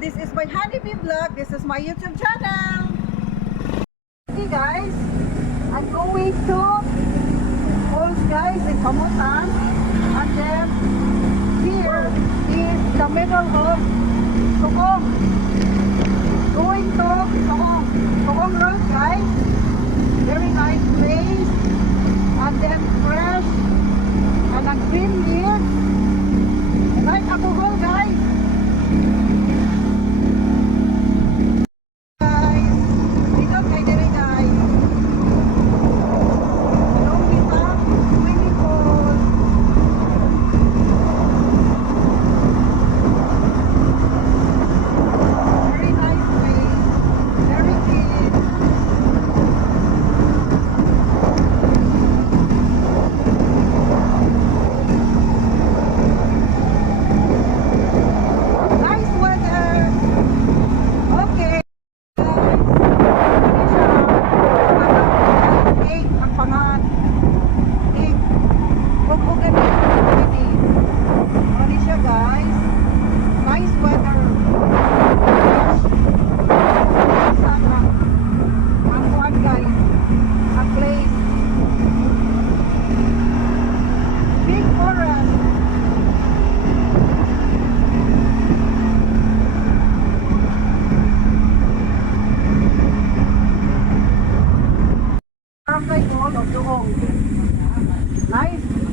this is my Honeybee Vlog. This is my YouTube channel. Okay guys, I'm going to falls guys in Kamutan. And then here is the middle of Sokong. Going to Sokong Road guys. Very nice place. And then fresh. And ang green leaves. Like a buhol guys.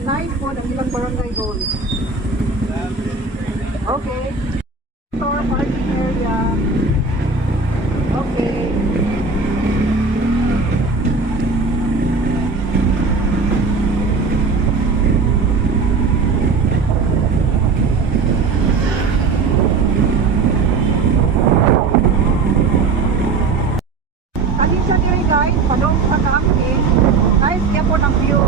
Nice po ang ilang barangay goal. Okay. Store parking area. Okay. Kanisa diri guys, padong sa camping. Nice kaya po ng view.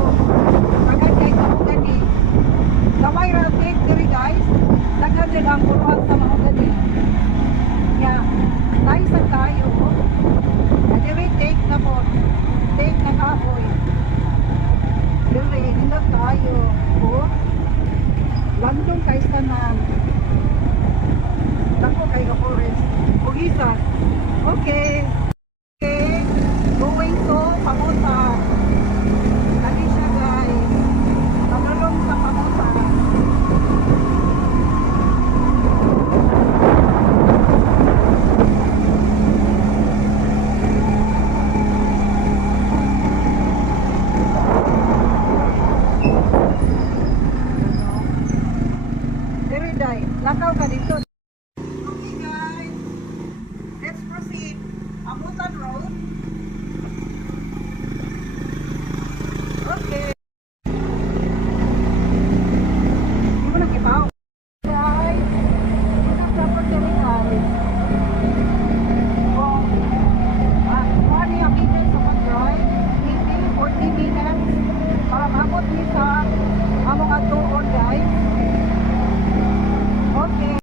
Gamay ratik diri guys, daghan din ang buruan sa mga gani. Yeah, nice ang kayo. Diri take na po, take na kahoy. Diri nindot kayo. Oh, landong kay tanan. Dako kay ka forest. Ugisan. Okay. Okay, going to Pamutan. Lakaw ka dito. Okay guys, let's proceed. Pamutan Road. Okay. Hindi mo nakipaw. Guys, ito ang proper chemical. Oh, money ang minutes sa pag-drive. 40 minutes. Para mabot niyo sa among atuon guys. Okay.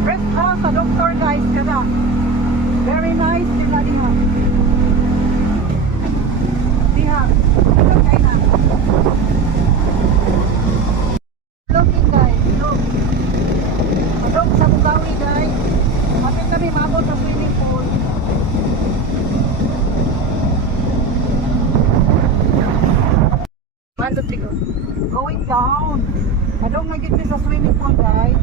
Rest house sa doktor guys kada. Very nice sila diha. Diha. Ito kay na. Looking guys, look. Adok sa Bugawi guys. Mapit kami mabot sa swimming pool. Going down. Adong nagit sa swimming pool guys.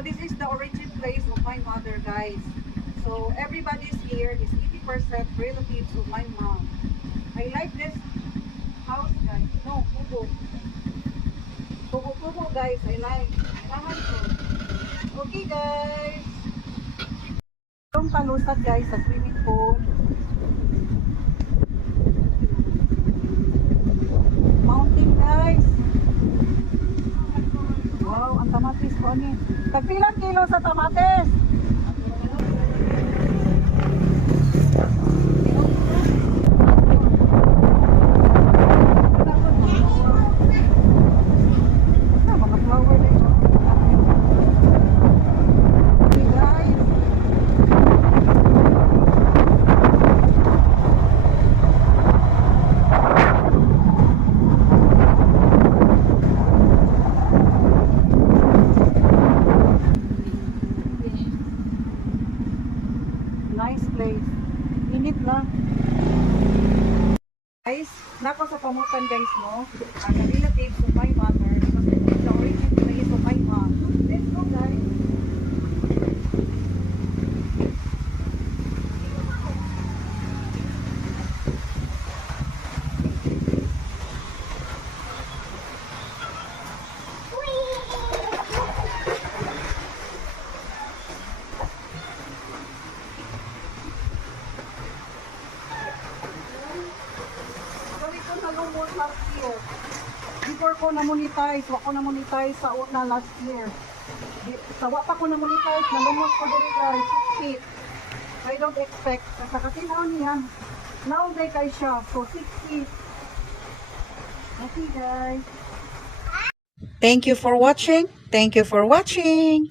This is the origin place of my mother guys. So everybody's here is 80% relatives of my mom. I like this house guys. No, kubo. Kubo guys, I like. Okay guys. Itong palusad guys sa swimming pool. Mountain guys. Wow, ang Tamatis ko ni. Tagpilang kilo sa tamatis. Mga flower na ito. Okay, guys. Nice place. Init lang. Guys, nako sa pamutan guys, no? Ang relative to my mother. The origin place of my mom. Let's go guys. Gawin ko na lumot last year. Before ko na-monetize, wako na-monetize sa una last year. Sawa pa ko na-monetize, nalumot ko dito guys, 6 feet. I don't expect. Sa katinaw niya, now day kay siya, so 6 feet. Okay guys. Thank you for watching. Thank you for watching.